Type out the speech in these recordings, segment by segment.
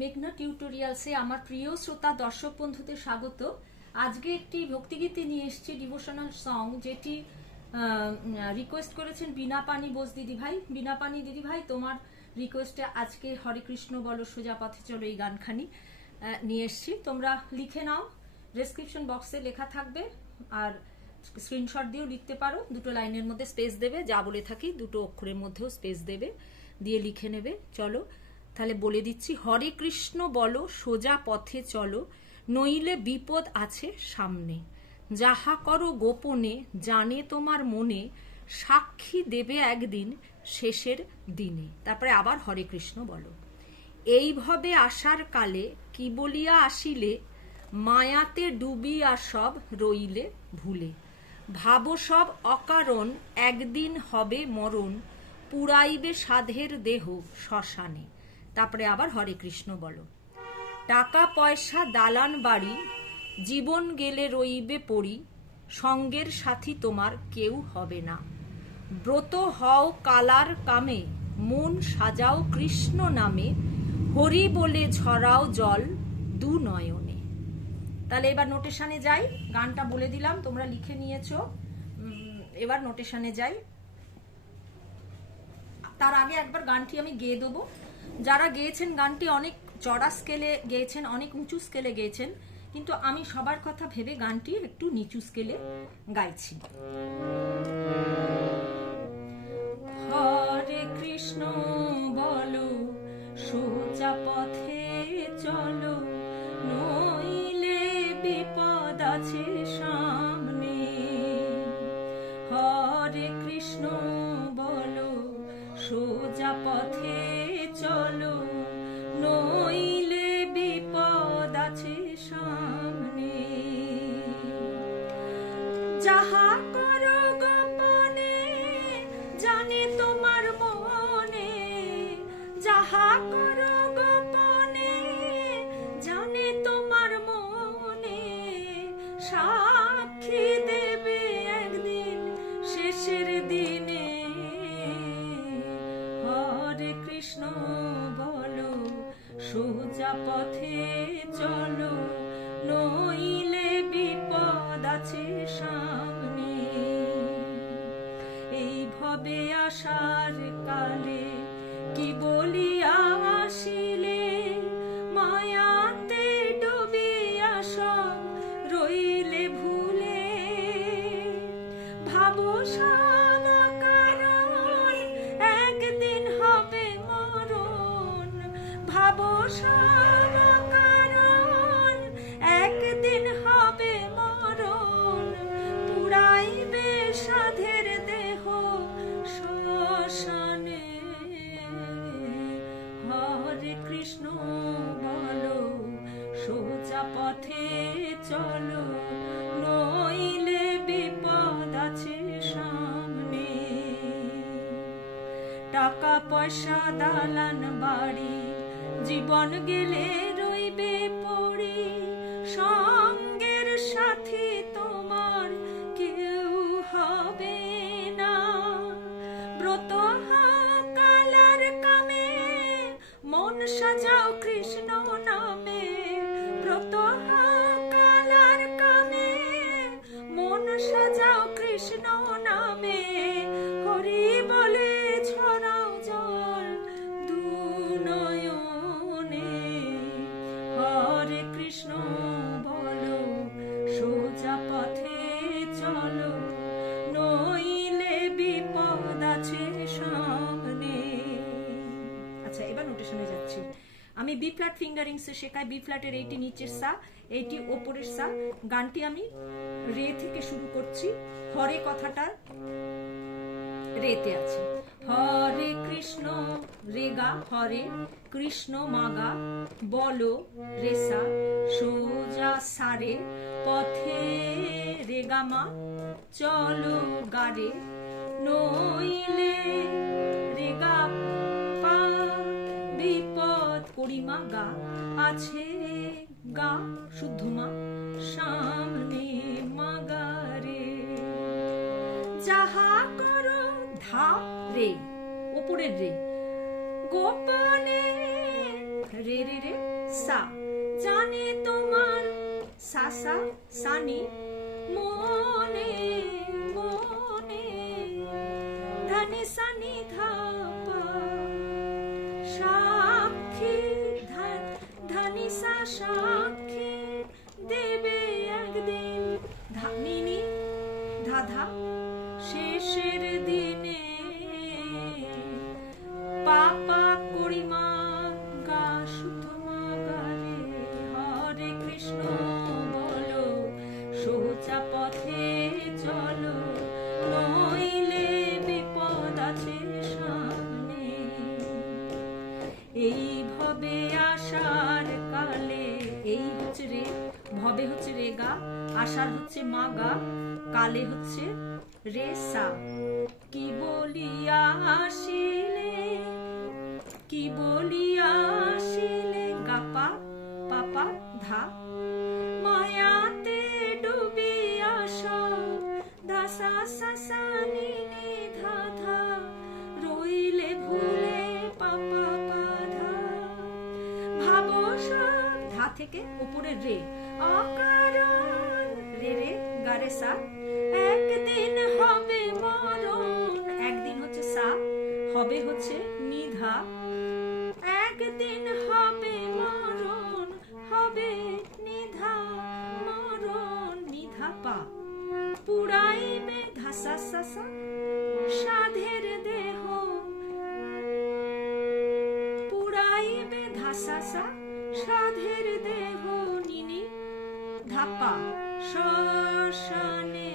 মেঘনা টিউটোরিয়ালসে আমার প্রিয় শ্রোতা দর্শক বন্ধুদের স্বাগত। আজকে একটি ভক্তিগীতি নিয়ে এসেছি, ডিভোশনাল সং, যেটি রিকোয়েস্ট করেছেন বিনা পানি বোস দিদিভাই। বিনা পানি দিদিভাই, তোমার রিকোয়েস্টে আজকে হরে কৃষ্ণ বলো সোজা পথে চলো এই গানখানি নিয়ে এসেছি। তোমরা লিখে নাও, ডেসক্রিপশন বক্সে লেখা থাকবে, আর স্ক্রিনশট দিয়েও লিখতে পারো। দুটো লাইনের মধ্যে স্পেস দেবে, যা বলে থাকি দুটো অক্ষরের মধ্যেও স্পেস দেবে, দিয়ে লিখে নেবে। চলো তাহলে বলে দিচ্ছি। হরে কৃষ্ণ বলো সোজা পথে চলো, নইলে বিপদ আছে সামনে। যাহা করো গোপনে জানে তোমার মনে, সাক্ষী দেবে একদিন শেষের দিনে। তারপরে আবার হরে কৃষ্ণ বলো। এইভাবে আসার কালে কি বলিয়া আসিলে, মায়াতে ডুবিয়া সব রইলে ভুলে। ভাবো সব অকারণ একদিন হবে মরণ, পুরাইবে সাধের দেহ শ্মশানে। তারপরে আবার হরে কৃষ্ণ বলো। টাকা পয়সা দালান বাড়ি জীবন গেলে রইবে পড়ি, সঙ্গের সাথী তোমার কেউ হবে না। ব্রত হও কালার কামে মন সাজাও কৃষ্ণ নামে, হরি বলে ঝরাও জল দু নয়নে। তাহলে এবার নোটেশনে যাই। গানটা বলে দিলাম, তোমরা লিখে নিয়েছো। এবার নোটেশনে যাই। তার আগে একবার গানটি আমি গেয়ে দেবো। যারা গেয়েছেন গানটি অনেক চড়া স্কেলে গেয়েছেন, অনেক উঁচু স্কেলে গেয়েছেন, কিন্তু আমি সবার কথা ভেবে গানটি একটু নিচু স্কেলে গাইছি। হরে কৃষ্ণ বলো সোজা পথে চলো, নইলে বিপদ আছে সামনে। হরে কৃষ্ণ বলো সোজা পথে চলো, নইলে বিপদ আছে সামনে। যাহা করো গোপনে জানে তোমার মনে, যাহা করো গোপনে জানে তোমার মনে, সাক্ষী দেবে একদিন শেষের দিনে। হরে কৃষ্ণ বলো সোজা পথে চলো, নইলে বিপদ আছে সামনে। এই ভবে আসার কালে কি বলিয়া আসিলে, মায়াতে ডুবিয়া সব রইলে ভুলে। ভাবো সব কারণ একদিন হবে মরণ, ভাবো সব কারণ একদিন হবে মরণ, পুরাইবে সাধের দেহ শ্মশানে। হরে কৃষ্ণ বলো সোজা পথে চলো, নইলে বিপদ আছে সামনে। টাকা পয়সা দালান বাড়ি জীবন গেলে রইবে পড়ি, সঙ্গের সাথী তোমার কেউ হবে না। ব্রত কালার কামে মন সাজাও কৃষ্ণ নামে, ব্রত কালার কামে মন সাজাও কৃষ্ণ নামে, হরি বলে ছড়াও জল দু নয়নে। হরে কৃষ্ণ বলো সোজা পথে চলো, নইলে বিপদ আছে সামনে। আচ্ছা, এবার নোটেশনে যাচ্ছি। আমি বি ফ্ল্যাট ফিঙ্গারিংস এ শেখাই। বি ফ্ল্যাটের এইটি নিচের সা, এইটি ওপরের সা। গানটি আমি রে থেকে শুরু করছি। হরে কথাটা রেতে আছে। হরে কৃষ্ণ রেগা, হরে কৃষ্ণ মাগা, বলো রেসা সোজা সারে, পথে রেগামা চলো গারে, নইলে রেগা পা বিপদ করিমা গা আছে গা শুদ্ধমা সামনে মাগারে। যাহা করো ধা রে, উপরের রে, গোপনে রে রে রে সা, জানে তোমার সা সা সানি মনে মনে, ধানি সানি ধাপা সাক্ষী, ধানি সা সাক্ষী দেবে একদিন, ধানিনি ধাধা শেষের দিনে, পাপা করিমা গা শুধু মাগারে, হরে কৃষ্ণ বলো সোজা পথে চলো, নইলে বিপদ আছে সামনে। এই ভবে আসার কালে, এই হচ্ছে রে, ভবে হচ্ছে রে গা, আসার হচ্ছে মা গা, কালে হচ্ছে রে সা। কি বলিয়া আসিলে, কি বলিয়া আসিলে গাপা পাপা ধা, মায়াতে ডুবিয়া সব দাসা সা নি নি ধা ধা, রইলে ভুলে পাপা পা ধা, ভাবো সব ধা থেকে উপরে রে, অকারণ রে রে গারে সা, একদিন হবে মরণ, একদিন হচ্ছে সা, হবে হচ্ছে নিধা, একদিন হবে মরণ, হবে নিধা মরণ, নিধা পা, পুরাইবে ধাসা সাসা সাধের দেহ, পুরাইবে ধাসা সা সাধের দেহ, নিনি ধাপা শ্মশানে,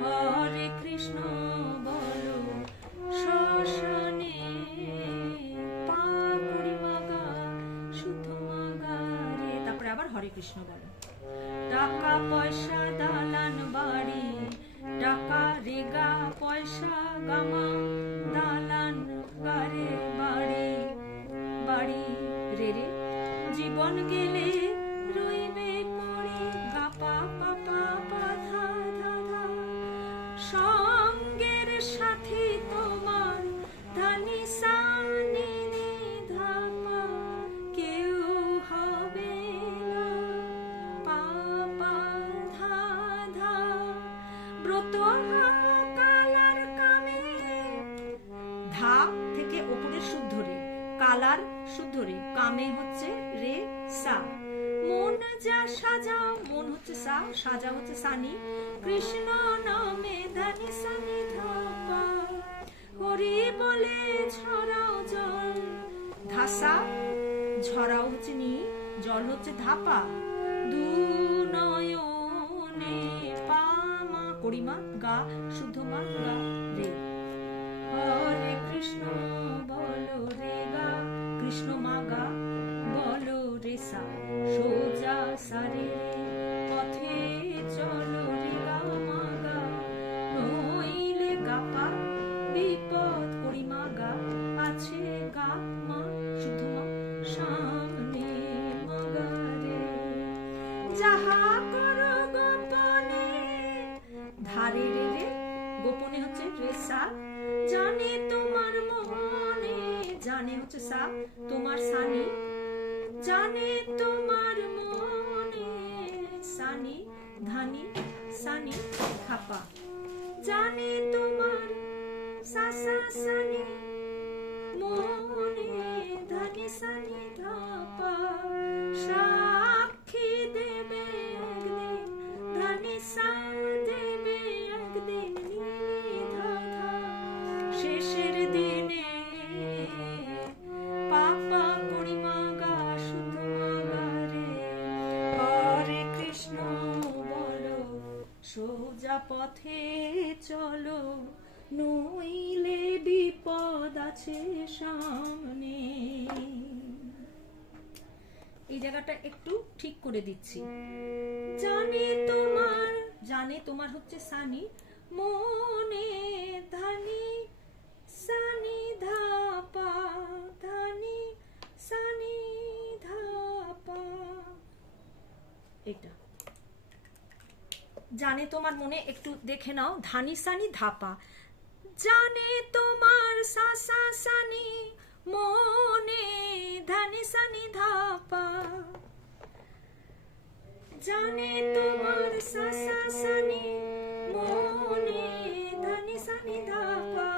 হরে কৃষ্ণ বলো শ্মশানে, পা করিমা গা শুধু মাগা রে, তারপরে আবার হরে কৃষ্ণ বলো। টাকা পয়সা দালান বাড়ি, টাকা রেগা পয়সা গামা, দালান গারে বাড়ি বাড়ি রে রে, জীবন গেলে রইবে পড়ে গাপা পাপা পা ধা ধা ধা, সঙ্গের সাথী তোমার ধানি সানি নি ধাপা, কেউ হবে না পাপা ধা ধা, ব্রত কালার কামে, ধা থেকে ওপরের শুদ্ধ রে, কালার শুদ্ধ রে, কামে হচ্ছে রে সা, মন যা সাজাও, মন হচ্ছে সা, সাজা হচ্ছে সানি, কৃষ্ণ নামে ধানি সানি ধাপা, হরি বলে ঝরাও জল, ধাসা ঝরাও হচ্ছে নি, জল হচ্ছে ধাপা, দু নয়নে পা মা করিমা গা শুদ্ধ মা গা রে, হরে কৃষ্ণ বলো রে গা, কৃষ্ণ মা গা বলো রে সা, সোজা সারে পথে চলো রে গা মা গা, নইলে গাপা বিপদ করিমা গা, আছে গা মা শুদ্ধ মা সামনে মা গা রে, যাহা করো গোপনে, ধারে রে রে, গোপনে হচ্ছে রে সা, জানে তোমার মনে, জানে হচ্ছে সা, তোমার সানি, জানে তোমার মনে সানি, ধানি সানি খাপা, জানে তোমার সা সা সানি মনে, ধানি সানি ধাপা, সাক্ষী দেবে একদিন, ধানি সা দেবে একদিন, নিধা ধা শেষের দিনে, পাপা করিমা গা শুধু মাগা রে, হরে কৃষ্ণ বলো সোজা পথে চলো, নইলে বিপদ আছে সামনে। এই জায়গাটা একটু ঠিক করে দিচ্ছি, জানে তোমার, জানে তোমার হচ্ছে সানি, মনে ধানি সানি ধাপা, ধানি সানি ধাপা, এটা জানে তোমার মনে একটু দেখে নাও, ধানি সানি ধাপা, জানে তোমার সা সা সানি মনে সা নি ধা পা, জানে তোমার সা সা সা নি মনে ধা নি সা নি ধা পা,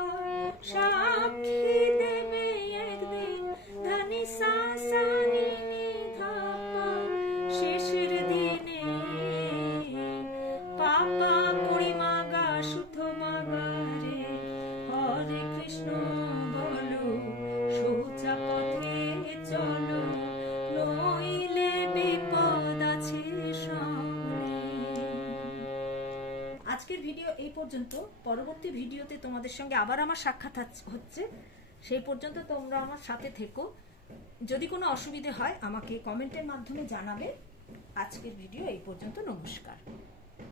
সাক্ষী দেবে একদিন ধা নি সা সা নি নি ধা পা, শেষের দিনে পাপা পরিমা গা শুদ্ধ মাগা রে, হরে কৃষ্ণ বলো সোজা পথে চলো, নইলে বিপদ আছে সামনে। আজকের ভিডিও এই পর্যন্ত। পরবর্তী ভিডিওতে তোমাদের সঙ্গে আবার আমার সাক্ষাৎ হচ্ছে। সেই পর্যন্ত তোমরা আমার সাথে থেকো। যদি কোনো অসুবিধে হয় আমাকে কমেন্টের মাধ্যমে জানাবে। আজকের ভিডিও এই পর্যন্ত। নমস্কার।